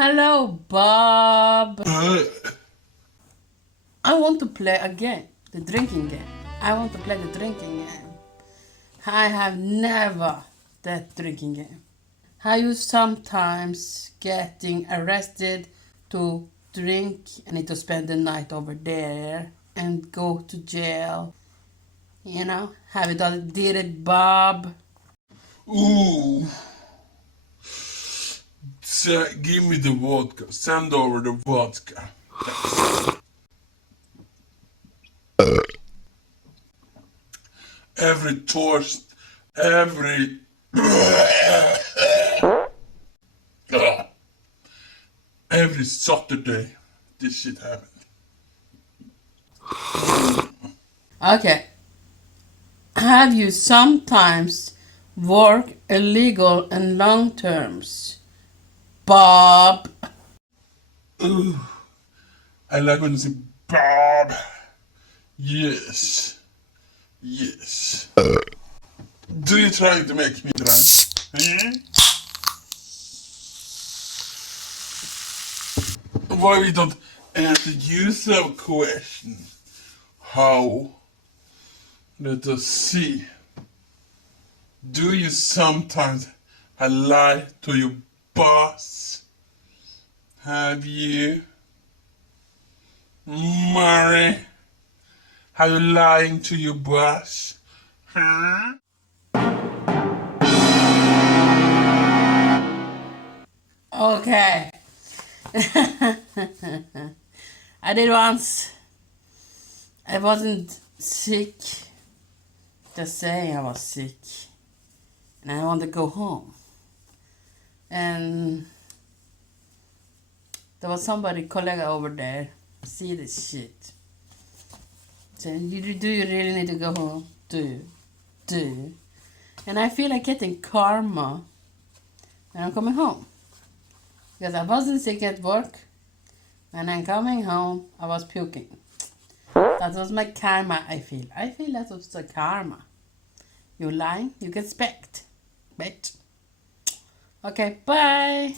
Hello, Bob. I want to play a game, the drinking game. I want to play the drinking game. I have never that drinking game. Are you sometimes getting arrested to drink and need to spend the night over there and go to jail? You know, have you did it, Bob? Ooh. Give me the vodka. Send over the vodka. Every toast, every every Saturday, this shit happened. Okay. Have you sometimes worked illegal and long terms? Bob. Ooh. I like when you say Bob. Yes. Yes. Do you try to make me drunk? Why we don't answer user question? How? Let us see. Do you sometimes lie to your boss? Have you? Murray? Are you lying to your boss? Huh? Okay. I did once. I wasn't sick. Just saying I was sick. And I wanted to go home. And there was somebody, colleague over there, see this shit. Saying, do you really need to go home? Do you? And I feel like getting karma when I'm coming home. Because I wasn't sick at work. When I'm coming home, I was puking. That was my karma, I feel. I feel that was the karma. You lying, you get specked. Bitch. Okay, bye.